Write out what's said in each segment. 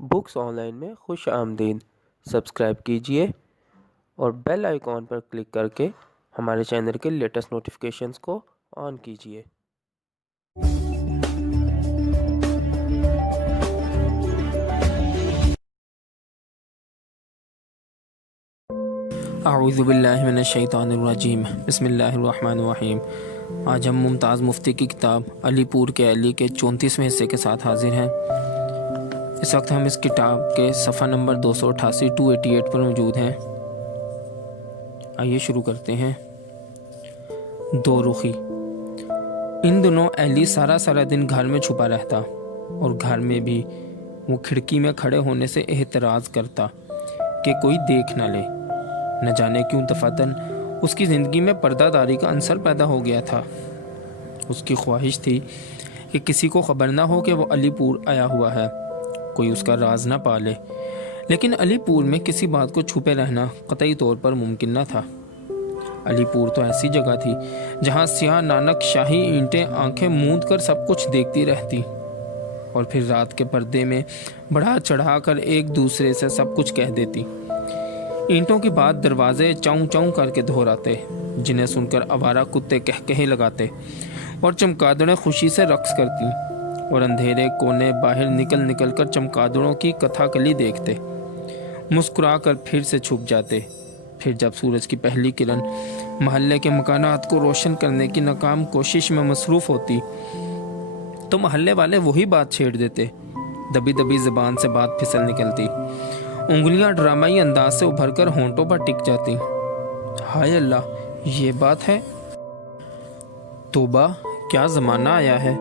Books online में खुश आमदीद। सब्सक्राइब कीजिए और बेल आइकॉन पर क्लिक करके हमारे चैनल के लेटेस्ट नोटिफिकेशंस को ऑन कीजिए। अऊज़ु बिल्लाहि मिनश शैतानिर रजीम। बिस्मिल्लाहिर रहमानिर रहीम। आज हम मुमताज़ मुफ्ती की किताब अलीपुर के अली के 34वें हिस्से के साथ हाजिर हैं। इस वक्त हम इस किताब के सफ़ा नंबर 288 288 पर मौजूद हैं। आइए शुरू करते हैं। दो रुखी। इन दिनों अली सारा सारा दिन घर में छुपा रहता और घर में भी वो खिड़की में खड़े होने से एहतराज़ करता कि कोई देख ना ले। न जाने क्यों दफातन उसकी ज़िंदगी में पर्दादारी का अंसर पैदा हो गया था। उसकी ख्वाहिश थी कि किसी को ख़बर ना हो कि वो अलीपुर आया हुआ है, कोई उसका राज ना पाले। लेकिन अलीपुर में किसी बात को छुपे रहना कतई तौर पर मुमकिन न था। अलीपुर तो ऐसी जगह थी जहाँ स्याह नानक शाही ईंटें आंखें मूंद कर सब कुछ देखती रहती और फिर रात के पर्दे में बढ़ा चढ़ा कर एक दूसरे से सब कुछ कह देती। ईंटों के बाद दरवाजे चाऊं चाऊं करके दोहराते, जिन्हें सुनकर आवारा कुत्ते कहकहे लगाते और चमगादड़ें खुशी से रक्स करती और अंधेरे कोने बाहर निकल निकल कर चमगादड़ों की कथाकली देखते, मुस्कुरा कर फिर से छुप जाते। फिर जब सूरज की पहली किरण महल्ले के मकानात को रोशन करने की नाकाम कोशिश में मसरूफ़ होती तो महल्ले वाले वही बात छेड़ देते। दबी दबी ज़बान से बात फिसल निकलती, उंगलियां ड्रामाई अंदाज से उभरकर होंठों पर टिक जाती। हाय अल्लाह, ये बात है। तोबा, क्या ज़माना आया है।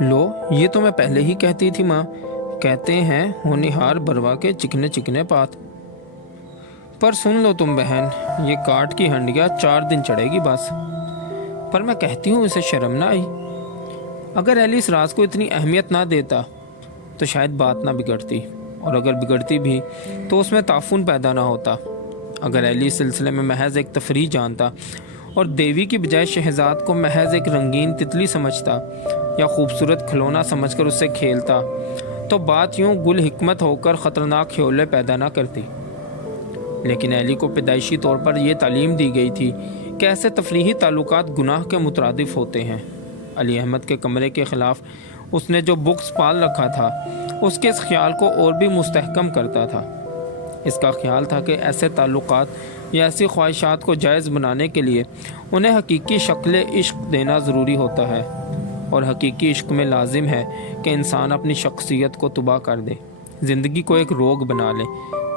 लो, ये तो मैं पहले ही कहती थी माँ। कहते हैं होनिहार बरवा के चिकने चिकने पात। पर सुन लो तुम बहन, ये काट की हंडिया 4 दिन चढ़ेगी बस। पर मैं कहती हूँ इसे शर्म ना आई। अगर एली इस राज को इतनी अहमियत ना देता तो शायद बात ना बिगड़ती, और अगर बिगड़ती भी तो उसमें ताफुन पैदा ना होता। अगर एली इस सिलसिले में महज एक तफरीह जानता और देवी की बजाय शहजाद को महज एक रंगीन तितली समझता या खूबसूरत खिलौना समझकर उससे खेलता तो बात यूं गुल हिकमत होकर ख़तरनाक ख्योले पैदा ना करती। लेकिन एली को पैदाइशी तौर पर यह तालीम दी गई थी कि ऐसे तफरीही ताल्लुकात गुनाह के मुतरादिफ होते हैं। अली अहमद के कमरे के ख़िलाफ़ उसने जो बुक्स पाल रखा था उसके इस ख्याल को और भी मुस्तहकम करता था। इसका ख्याल था कि ऐसे ताल्लुकात या ऐसी ख्वाहिशात को जायज़ बनाने के लिए उन्हें हकीकी शक्ल इश्क देना ज़रूरी होता है, और हकीकी इश्क में लाजिम है कि इंसान अपनी शख्सियत को तबाह कर दे, ज़िंदगी को एक रोग बना ले,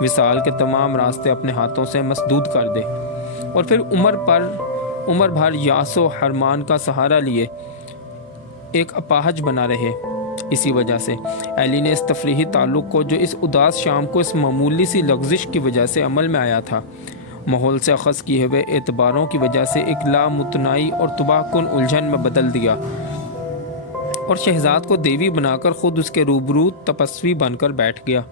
विसाल के तमाम रास्ते अपने हाथों से मसदूद कर दे और फिर उम्र भर यासो हरमान का सहारा लिए एक अपाहज बना रहे। इसी वजह से एली ने इस तफरीही ताल्लुक़ को, जो इस उदास शाम को इस मामूली सी लग़ज़िश की वजह से अमल में आया था, माहौल से अख़ज़ किए हुए एतबारों की वजह से एक लामुतनाई और तबाहकुन उलझन में बदल दिया और शहजाद को देवी बनाकर ख़ुद उसके रूबरू तपस्वी बनकर बैठ गया।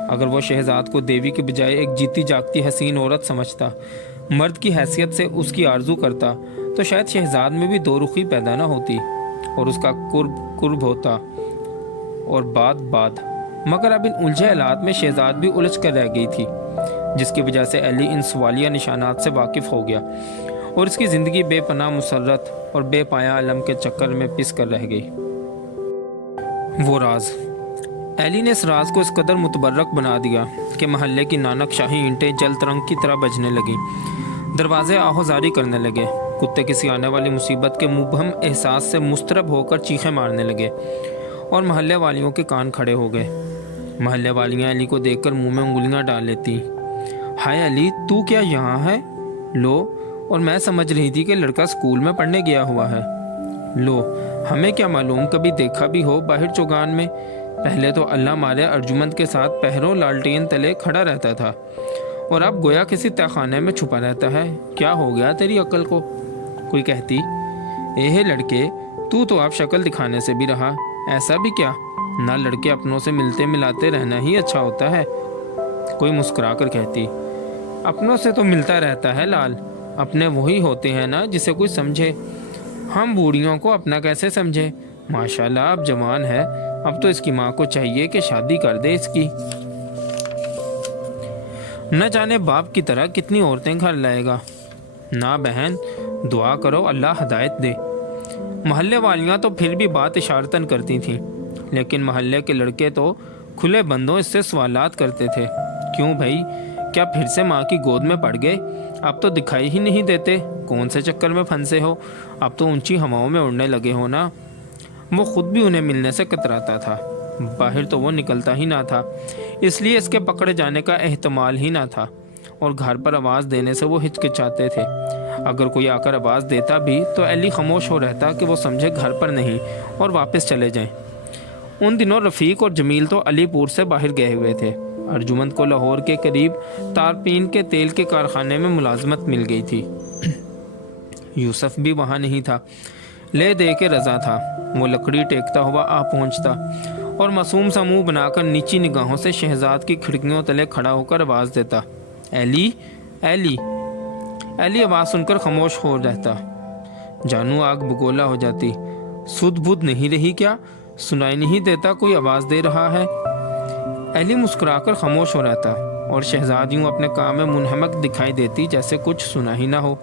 अगर वो शहजाद को देवी के बजाय एक जीती जागती हसीन औरत समझता, मर्द की हैसियत से उसकी आरजू करता, तो शायद शहजाद में भी दो रुखी पैदा न होती और उसका कुर्ब होता और बात। मगर अब इन उलझे हालात में शहजाद भी उलझ कर रह गई थी, जिसकी वजह से अली इन सवालिया निशानात से वाकिफ़ हो गया और इसकी ज़िंदगी बेपनाह मुसर्रत और बेपाया अलम के चक्कर में पिस कर रह गई। वो राज। एली ने इस राज को इस कदर मुतबर्रक बना दिया कि महल्ले की नानक शाही ईंटें जल तरंग की तरह बजने लगीं, दरवाजे आहोजारी करने लगे, कुत्ते किसी आने वाली मुसीबत के मुबहम एहसास से मुस्तरब होकर चीखें मारने लगे और महल्ले वालियों के कान खड़े हो गए। महल्ले वालियाँ अली को देखकर मुंह में उंगलियां डाल लेती। हाय अली, तू क्या यहाँ है? लो, और मैं समझ रही थी कि लड़का स्कूल में पढ़ने गया हुआ है। लो, हमें क्या मालूम कभी देखा भी हो बाहर चौगान में। पहले तो अल्लाह मारे अर्जुमंद के साथ पहरों लालटेन तले खड़ा रहता था और अब गोया किसी तहखाने में छुपा रहता है। क्या हो गया तेरी अक्ल को? कोई कहती, एहे लड़के, तू तो आप शक्ल दिखाने से भी रहा। ऐसा भी क्या, ना लड़के अपनों से मिलते मिलाते रहना ही अच्छा होता है। कोई मुस्कुरा कर कहती, अपनों से तो मिलता रहता है लाल, अपने वही होते हैं ना जिसे कोई समझे। हम बूढ़ियों को अपना कैसे समझे? माशाल्लाह, अब जवान है, अब तो इसकी माँ को चाहिए कि शादी कर दे इसकी। न जाने बाप की तरह कितनी औरतें घर लाएगा। ना बहन, दुआ करो अल्लाह हदायत दे। मोहल्ले वालियाँ तो फिर भी बात इशारतन करती थीं, लेकिन मोहल्ले के लड़के तो खुले बंदों इससे सवालात करते थे। क्यों भाई, क्या फिर से माँ की गोद में पड़ गए? अब तो दिखाई ही नहीं देते, कौन से चक्कर में फंसे हो? अब तो ऊंची हवाओं में उड़ने लगे हो ना। वो खुद भी उन्हें मिलने से कतराता था, बाहर तो वो निकलता ही ना था, इसलिए इसके पकड़े जाने का एहतमाल ही ना था, और घर पर आवाज़ देने से वो हिचकिचाते थे। अगर कोई आकर आवाज़ देता भी तो एली खामोश हो रहता कि वो समझे घर पर नहीं और वापस चले जाएं। उन दिनों रफ़ीक और जमील तो अलीपुर से बाहर गए हुए थे। अर्जुमंद को लाहौर के करीब तारपीन के तेल के कारखाने में मुलाजमत मिल गई थी। यूसुफ भी वहाँ नहीं था, ले दे के रज़ा था। वो लकड़ी टेकता हुआ आ पहुँचता और मासूम सा मुँह बनाकर नीची निगाहों से शहजाद की खिड़कियों तले खड़ा होकर आवाज़ देता, एली एली। एली आवाज़ सुनकर खामोश हो रहता। जानू आग बगोला हो जाती। सुध बुध नहीं रही क्या? सुनाई नहीं देता कोई आवाज़ दे रहा है? एली मुस्कुराकर खामोश हो रहता और शहजाद यूँ अपने काम में मुनहमक दिखाई देती जैसे कुछ सुना ही ना हो।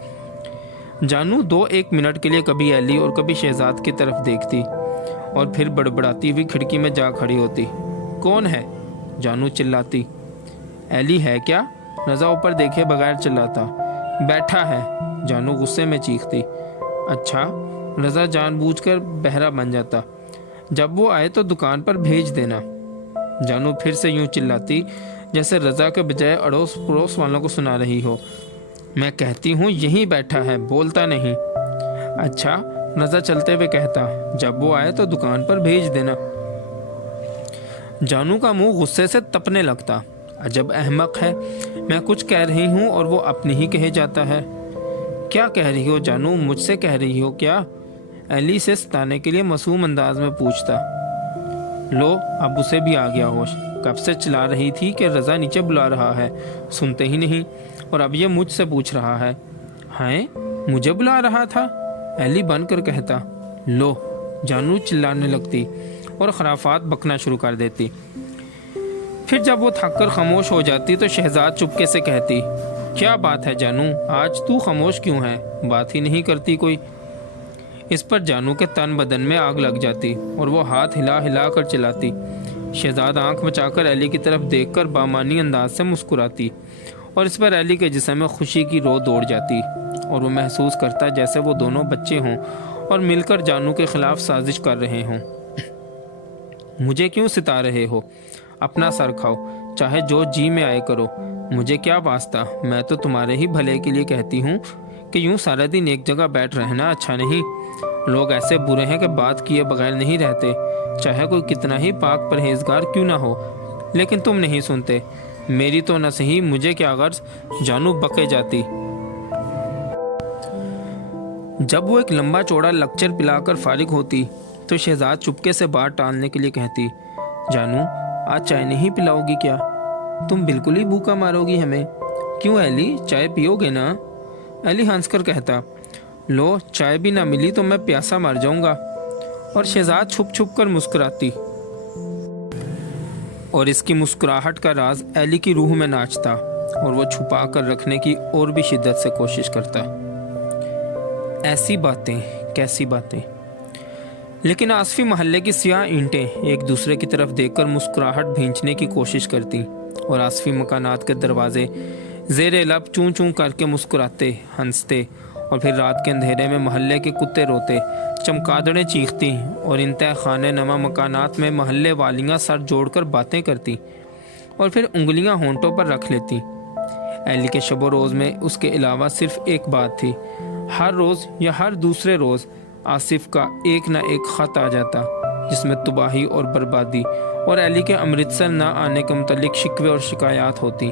जानू 2-1 मिनट के लिए कभी एली और कभी शहजाद की तरफ देखती और फिर बड़बड़ाती हुई खिड़की में जा खड़ी होती। कौन है? जानू चिल्लाती। एली है क्या? रज़ा ऊपर देखे बगैर चिल्लाता। बैठा है, जानू गुस्से में चीखती। अच्छा, रज़ा जानबूझकर बहरा बन जाता। जब वो आए तो दुकान पर भेज देना। जानू फिर से यूं चिल्लाती जैसे रज़ा के बजाय अड़ोस पड़ोस वालों को सुना रही हो। मैं कहती हूँ यहीं बैठा है, बोलता नहीं। अच्छा, रज़ा चलते हुए कहता, जब वो आए तो दुकान पर भेज देना। जानू का मुंह गुस्से से तपने लगता। अजब अहमक है, मैं कुछ कह रही हूँ और वो अपनी ही कहे जाता है। क्या कह रही हो जानू, मुझसे कह रही हो क्या? एली से सताने के लिए मासूम अंदाज में पूछता। लो, अब उसे भी आ गया होश। कब से चिल्ला रही थी कि रज़ा नीचे बुला रहा है, सुनते ही नहीं, और अब ये मुझसे पूछ रहा है। हैं, मुझे बुला रहा था? एली बनकर कहता। लो, जानू चिल्लाने लगती और खराफात बकना शुरू कर देती। फिर जब वो थक कर खामोश हो जाती तो शहजाद चुपके से कहती, क्या बात है जानू, आज तू खामोश क्यों है? बात ही नहीं करती कोई। इस पर जानू के तन बदन में आग लग जाती और वो हाथ हिला हिला कर चिल्लाती। शहजाद आंख बचाकर एली की तरफ देखकर बामानी अंदाज से मुस्कुराती और इस पर एली के जिस्म में खुशी की रो दौड़ जाती और वो महसूस करता जैसे वो दोनों बच्चे हों और मिलकर जानू के खिलाफ साजिश कर रहे हों। मुझे क्यों सिता रहे हो? अपना सर खाओ, चाहे जो जी में आए करो, मुझे क्या वास्ता। मैं तो तुम्हारे ही भले के लिए कहती हूँ कि यूं सारा दिन एक जगह बैठ रहना अच्छा नहीं। लोग ऐसे बुरे हैं कि बात किए बगैर नहीं रहते, चाहे कोई कितना ही पाक परहेजगार क्यों ना हो। लेकिन तुम नहीं सुनते। मेरी तो न सही, मुझे क्या गर्ज। जानू बके जाती। जब वो एक लंबा चौड़ा लेक्चर पिलाकर फारिग होती तो शहजाद चुपके से बात टालने के लिए कहती, जानू आज चाय नहीं पिलाओगी क्या? तुम बिल्कुल ही भूखा मारोगी हमें। क्यों एली, चाय पियोगे ना? एली हंसकर कहता, लो, चाय भी ना मिली तो मैं प्यासा मर जाऊंगा। और शहजाद छुप छुप कर मुस्कुराती और इसकी मुस्कुराहट का राज एली की रूह में नाचता और वो छुपा कर रखने की और भी शिद्दत से कोशिश करता। ऐसी बातें, कैसी बातें। लेकिन आसफी महल्ले की सियाह ईंटें एक दूसरे की तरफ देखकर मुस्कुराहट भींचने की कोशिश करती और आसफी मकानात के दरवाजे ज़ेरे लब चूं चूं करके मुस्कुराते, हंसते, और फिर रात के अंधेरे में महल्ले के कुत्ते रोते, चमगादड़ें चीखती और इंतहा खाने नमा मकानात में महल्ले वालियाँ सर जोड़कर बातें करती और फिर उंगलियाँ होंठों पर रख लेती। एली के शबो रोज़ में उसके अलावा सिर्फ एक बात थी। हर रोज़ या हर दूसरे रोज़ आसिफ का एक ना एक ख़त आ जाता जिसमें तबाही और बर्बादी और एली के अमृतसर ना आने के मुतल्लिक शिकवे और शिकायत होती।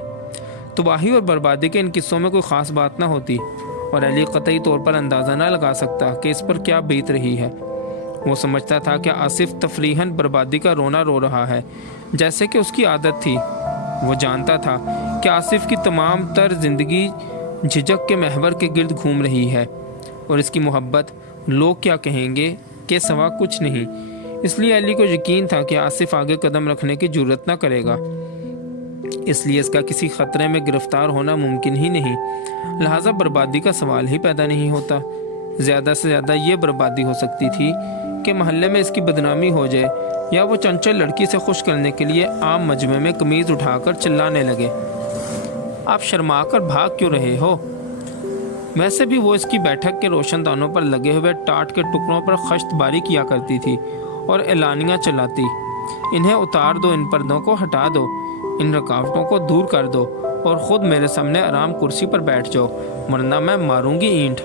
तबाही और बर्बादी के इन किस्सों में कोई ख़ास बात ना होती और एली कतई तौर पर अंदाज़ा ना लगा सकता कि इस पर क्या बीत रही है। वो समझता था कि आसिफ तफरीहन बर्बादी का रोना रो रहा है, जैसे कि उसकी आदत थी। वो जानता था कि आसिफ की तमाम तर ज़िंदगी झिझक के महवर के गिर्द घूम रही है और इसकी मोहब्बत लोग क्या कहेंगे के सिवा कुछ नहीं। اس لیے علی کو یقین تھا کہ آصف آگے قدم رکھنے کی جرت نہ کرے گا، اس لیے اس کا کسی خطرے میں گرفتار ہونا ممکن ہی نہیں، لہٰذا بربادی کا سوال ہی پیدا نہیں ہوتا۔ زیادہ سے زیادہ یہ بربادی ہو سکتی تھی کہ محلے میں اس کی بدنامی ہو جائے، یا وہ چنچل لڑکی سے خوش کرنے کے لیے عام مجمع میں قمیض اٹھا کر چلانے لگے، آپ شرما کر بھاگ کیوں رہے ہو؟ ویسے بھی وہ اس کی بیٹھک کے روشن دانوں پر لگے ہوئے ٹاٹ کے ٹکڑوں پر خشت باری کیا کرتی تھی اور اعلانیہ چلاتی، انہیں اتار دو، ان پردوں کو ہٹا دو، ان رکاوٹوں کو دور کر دو اور خود میرے سامنے آرام کرسی پر بیٹھ جاؤ، ورنہ میں ماروں گی اینٹ۔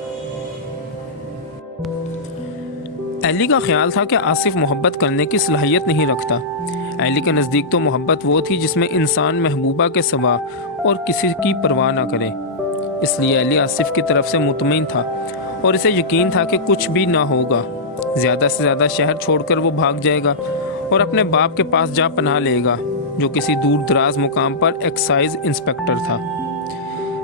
ایلی کا خیال تھا کہ آصف محبت کرنے کی صلاحیت نہیں رکھتا۔ ایلی کے نزدیک تو محبت وہ تھی جس میں انسان محبوبہ کے سوا اور کسی کی پرواہ نہ کرے، اس لیے ایلی آصف کی طرف سے مطمئن تھا اور اسے یقین تھا کہ کچھ بھی نہ ہوگا، زیادہ سے زیادہ شہر چھوڑ کر وہ بھاگ جائے گا اور اپنے باپ کے پاس جا پناہ لے گا، جو کسی دور دراز مقام پر ایکسائز انسپیکٹر تھا۔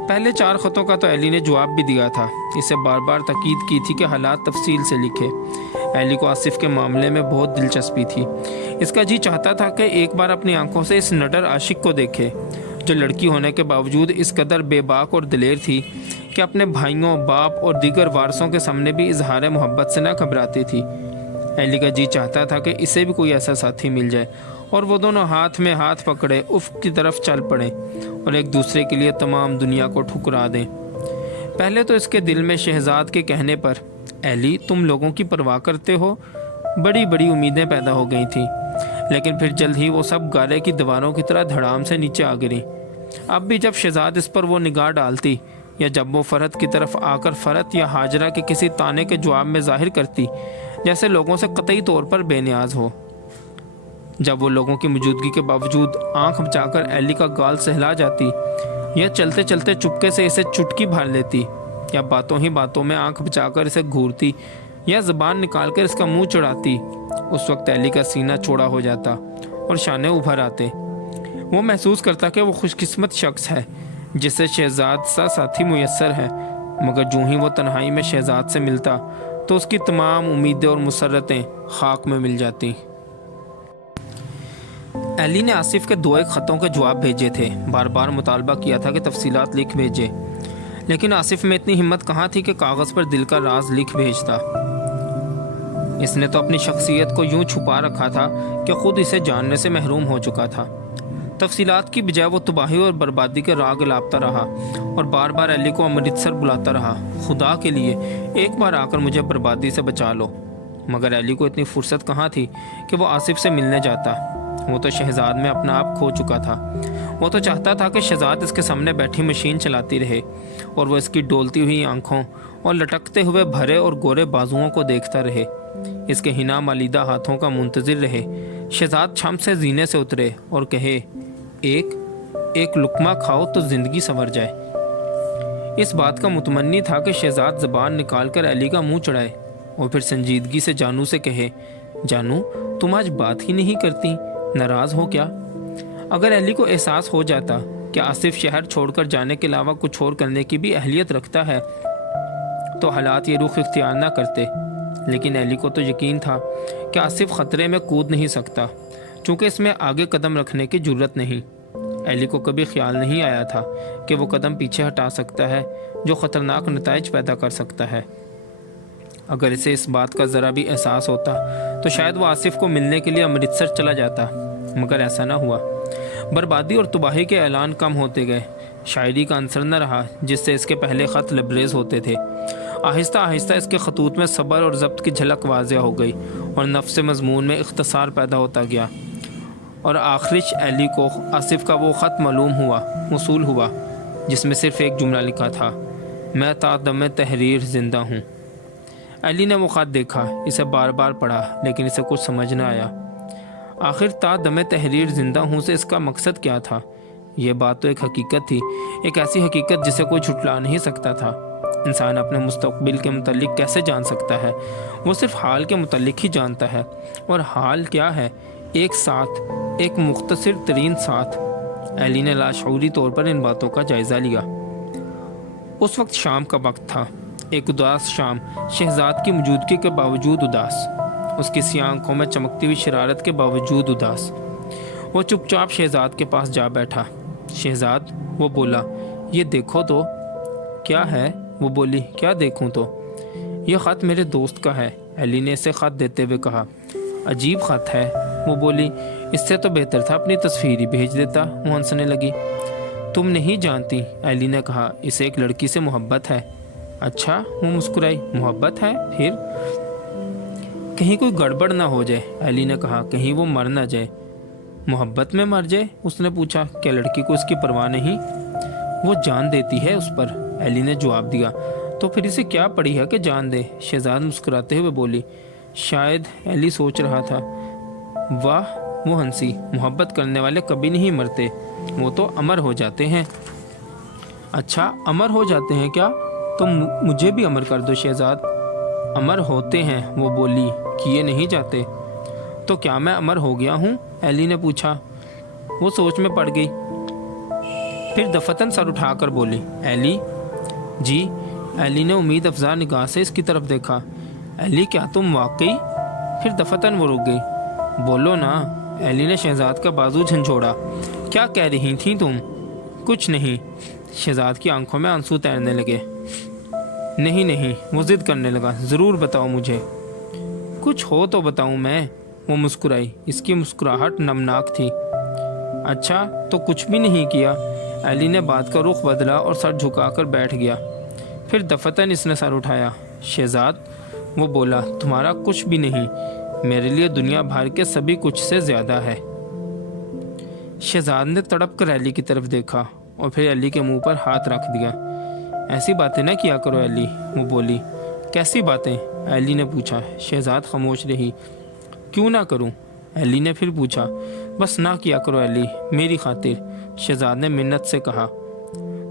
پہلے 4 خطوں کا تو ایلی نے جواب بھی دیا تھا، اسے بار بار تاکید کی تھی کہ حالات تفصیل سے لکھے۔ ایلی کو آصف کے معاملے میں بہت دلچسپی تھی، اس کا جی چاہتا تھا کہ ایک بار اپنی آنکھوں سے اس نڈر عاشق کو دیکھے، جو لڑکی ہونے کے باوجود اس قدر بے باک اور دلیر تھی کہ اپنے بھائیوں، باپ اور دیگر وارثوں کے سامنے بھی اظہار محبت سے نہ گھبراتی تھی۔ ایلی کا جی چاہتا تھا کہ اسے بھی کوئی ایسا ساتھی مل جائے اور وہ دونوں ہاتھ میں ہاتھ پکڑے افق کی طرف چل پڑیں اور ایک دوسرے کے لیے تمام دنیا کو ٹھکرا دیں۔ پہلے تو اس کے دل میں شہزاد کے کہنے پر ایلی تم لوگوں کی پرواہ کرتے ہو بڑی بڑی امیدیں پیدا ہو گئی تھیں، لیکن پھر جلد ہی وہ سب گارے کی دیواروں کی طرح دھڑام سے نیچے آ گریں۔ اب بھی جب شہزاد اس پر وہ نگاہ ڈالتی یا جب وہ فرت کی طرف آ کر فرت یا ہاجرہ کے کسی طعنے کے جواب میں ظاہر کرتی جیسے لوگوں سے قطعی طور پر بے نیاز ہو، جب وہ لوگوں کی موجودگی کے باوجود آنکھ بچا کر ایلی کا گال سہلا جاتی یا چلتے چلتے چپکے سے اسے چٹکی بھر لیتی یا باتوں ہی باتوں میں آنکھ بچا کر اسے گھورتی یا زبان نکال کر اس کا منہ چڑھاتی، اس وقت ایلی کا سینہ چوڑا ہو جاتا اور شانے ابھر آتے۔ وہ محسوس کرتا کہ وہ خوش قسمت شخص ہے جسے شہزاد سا ساتھی میسر ہے، مگر جوں ہی وہ تنہائی میں شہزاد سے ملتا تو اس کی تمام امیدیں اور مسرتیں خاک میں مل جاتی۔ ایلی نے آصف کے 2 خطوں کے جواب بھیجے تھے، بار بار مطالبہ کیا تھا کہ تفصیلات لکھ بھیجے، لیکن آصف میں اتنی ہمت کہاں تھی کہ کاغذ پر دل کا راز لکھ بھیجتا۔ اس نے تو اپنی شخصیت کو یوں چھپا رکھا تھا کہ خود اسے جاننے سے محروم ہو چکا تھا۔ تفصیلات کی بجائے وہ تباہی اور بربادی کے راگ لاپتا رہا اور بار بار ایلی کو امرتسر بلاتا رہا، خدا کے لیے ایک بار آ کر مجھے بربادی سے بچا لو۔ مگر ایلی کو اتنی فرصت کہاں تھی کہ وہ آصف سے ملنے جاتا، وہ تو شہزاد میں اپنا آپ کھو چکا تھا۔ وہ تو چاہتا تھا کہ شہزاد اس کے سامنے بیٹھی مشین چلاتی رہے اور وہ اس کی ڈولتی ہوئی آنکھوں اور لٹکتے ہوئے بھرے اور گورے بازوؤں کو دیکھتا رہے، اس کے حنا مالیدہ ہاتھوں کا منتظر رہے، شہزاد چھم سے زینے سے اترے اور کہے ایک لقمہ کھاؤ تو زندگی سنور جائے۔ اس بات کا متمنی تھا کہ شہزاد زبان نکال کر ایلی کا منہ چڑھائے اور پھر سنجیدگی سے جانو سے کہے، جانو تم آج بات ہی نہیں کرتی، ناراض ہو کیا؟ اگر ایلی کو احساس ہو جاتا کہ آصف شہر چھوڑ کر جانے کے علاوہ کچھ اور کرنے کی بھی اہلیت رکھتا ہے تو حالات یہ رخ اختیار نہ کرتے، لیکن ایلی کو تو یقین تھا کہ آصف خطرے میں کود نہیں سکتا، چونکہ اس میں آگے قدم رکھنے کی جرت نہیں۔ ایلی کو کبھی خیال نہیں آیا تھا کہ وہ قدم پیچھے ہٹا سکتا ہے جو خطرناک نتائج پیدا کر سکتا ہے۔ اگر اسے اس بات کا ذرا بھی احساس ہوتا تو شاید وہ آصف کو ملنے کے لیے امرتسر چلا جاتا، مگر ایسا نہ ہوا۔ بربادی اور تباہی کے اعلان کم ہوتے گئے، شاعری کا عنصر نہ رہا جس سے اس کے پہلے خط لبریز ہوتے تھے۔ آہستہ آہستہ اس کے خطوط میں صبر اور ضبط کی جھلک واضح ہو گئی اور نفس مضمون میں اختصار پیدا ہوتا گیا، اور آخرش ایلی کو آصف کا وہ خط موصول ہوا جس میں صرف ایک جملہ لکھا تھا، میں تا دم تحریر زندہ ہوں۔ ایلی نے وہ خط دیکھا، اسے بار بار پڑھا، لیکن اسے کچھ سمجھ نہ آیا۔ آخر تا دم تحریر زندہ ہوں سے اس کا مقصد کیا تھا؟ یہ بات تو ایک حقیقت تھی، ایک ایسی حقیقت جسے کوئی جھٹلا نہیں سکتا تھا۔ انسان اپنے مستقبل کے متعلق کیسے جان سکتا ہے؟ وہ صرف حال کے متعلق ہی جانتا ہے، اور حال کیا ہے؟ ایک ساتھ، ایک مختصر ترین ساتھ۔ ایلی نے لاشعوری طور پر ان باتوں کا جائزہ لیا۔ اس وقت شام کا وقت تھا، ایک اداس شام، شہزاد کی موجودگی کے باوجود اداس۔ اس کی سیاہ آنکھوں میں چمکتی ہوئی شرارت کے باوجود اداس۔ وہ چپ چاپ شہزاد کے پاس جا بیٹھا۔ شہزاد، وہ بولا، یہ دیکھو تو۔ کیا ہے؟ وہ بولی، کیا دیکھوں تو؟ یہ خط میرے دوست کا ہے، ایلی نے اسے خط دیتے ہوئے کہا۔ عجیب خط ہے، وہ بولی، اس سے تو بہتر تھا اپنی تصویر ہی بھیج دیتا۔ وہ ہنسنے لگی۔ تم نہیں جانتی، ایلی نے کہا، اسے ایک لڑکی سے محبت ہے۔ اچھا، وہ مسکرائی، محبت ہے؟ پھر؟ کہیں کوئی گڑبڑ نہ ہو جائے، ایلی نے کہا، کہیں وہ مر نہ جائے۔ محبت میں مر جائے؟ اس نے پوچھا، کیا لڑکی کو اس کی پرواہ نہیں؟ وہ جان دیتی ہے اس پر، ایلی نے جواب دیا۔ تو پھر اسے کیا پڑی ہے کہ جان دے؟ شہزاد مسکراتے ہوئے بولی۔ شاید، ایلی سوچ رہا تھا۔ واہ، وہ ہنسی، محبت کرنے والے کبھی نہیں مرتے، وہ تو امر ہو جاتے ہیں۔ اچھا، امر ہو جاتے ہیں کیا؟ تم مجھے بھی امر کر دو شہزاد۔ امر ہوتے ہیں، وہ بولی، کیے نہیں جاتے۔ تو کیا میں امر ہو گیا ہوں؟ ایلی نے پوچھا۔ وہ سوچ میں پڑ گئی، پھر دفتن سر اٹھا کر بولی، ایلی؟ جی؟ ایلی نے امید افزا نگاہ سے اس کی طرف دیکھا۔ ایلی، کیا تم واقعی؟ پھر دفتن وہ رک گئی۔ بولو نا، ایلی نے شہزاد کا بازو جھنجھوڑا۔ کیا کہہ رہی تھیں تم؟ کچھ نہیں۔ شہزاد کی آنکھوں میں آنسو تیرنے لگے۔ نہیں، وہ ضد کرنے لگا، ضرور بتاؤ مجھے۔ کچھ ہو تو بتاؤں میں، وہ مسکرائی، اس کی مسکراہٹ نمناک تھی۔ اچھا، تو کچھ بھی نہیں کیا؟ ایلی نے بات کا رخ بدلا اور سر جھکا کر بیٹھ گیا۔ پھر دفتن اس نے سر اٹھایا۔ شہزاد، وہ بولا، تمہارا کچھ بھی نہیں، میرے لیے دنیا بھر کے سبھی کچھ سے زیادہ ہے۔ شہزاد نے تڑپ کر ایلی کی طرف دیکھا اور پھر ایلی کے منہ پر ہاتھ رکھ دیا۔ ایسی باتیں نہ کیا کرو ایلی، وہ بولی۔ کیسی باتیں؟ ایلی نے پوچھا۔ شہزاد خاموش رہی۔ کیوں نہ کروں؟ ایلی نے پھر پوچھا۔ بس نہ کیا کرو ایلی، میری خاطر، شہزاد نے منت سے کہا۔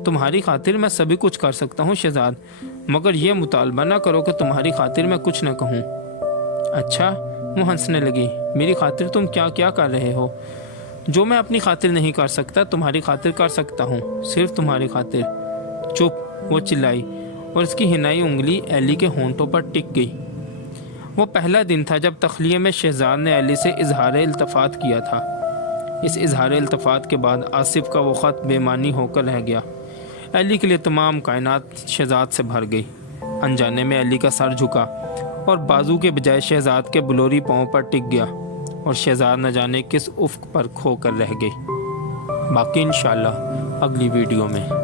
تمہاری خاطر میں سبھی کچھ کر سکتا ہوں شہزاد، مگر یہ مطالبہ نہ کرو کہ تمہاری خاطر میں کچھ نہ کہوں۔ اچھا، وہ ہنسنے لگی، میری خاطر تم کیا کیا کر رہے ہو؟ جو میں اپنی خاطر نہیں کر سکتا تمہاری خاطر کر سکتا ہوں، صرف تمہاری خاطر۔ چپ، وہ چلائی اور اس کی ہنائی انگلی ایلی کے ہونٹوں پر ٹک گئی۔ وہ پہلا دن تھا جب تخلیے میں شہزاد نے ایلی سے اظہار التفات کیا تھا۔ اس اظہار التفات کے بعد آصف کا وہ خط بے معنی ہو کر رہ گیا۔ ایلی کے لیے تمام کائنات شہزاد سے بھر گئی۔ انجانے میں ایلی کا سر جھکا اور بازو کے بجائے شہزاد کے بلوری پاؤں پر ٹک گیا اور شہزاد نہ جانے کس افق پر کھو کر رہ گئی۔ باقی انشاءاللہ اگلی ویڈیو میں۔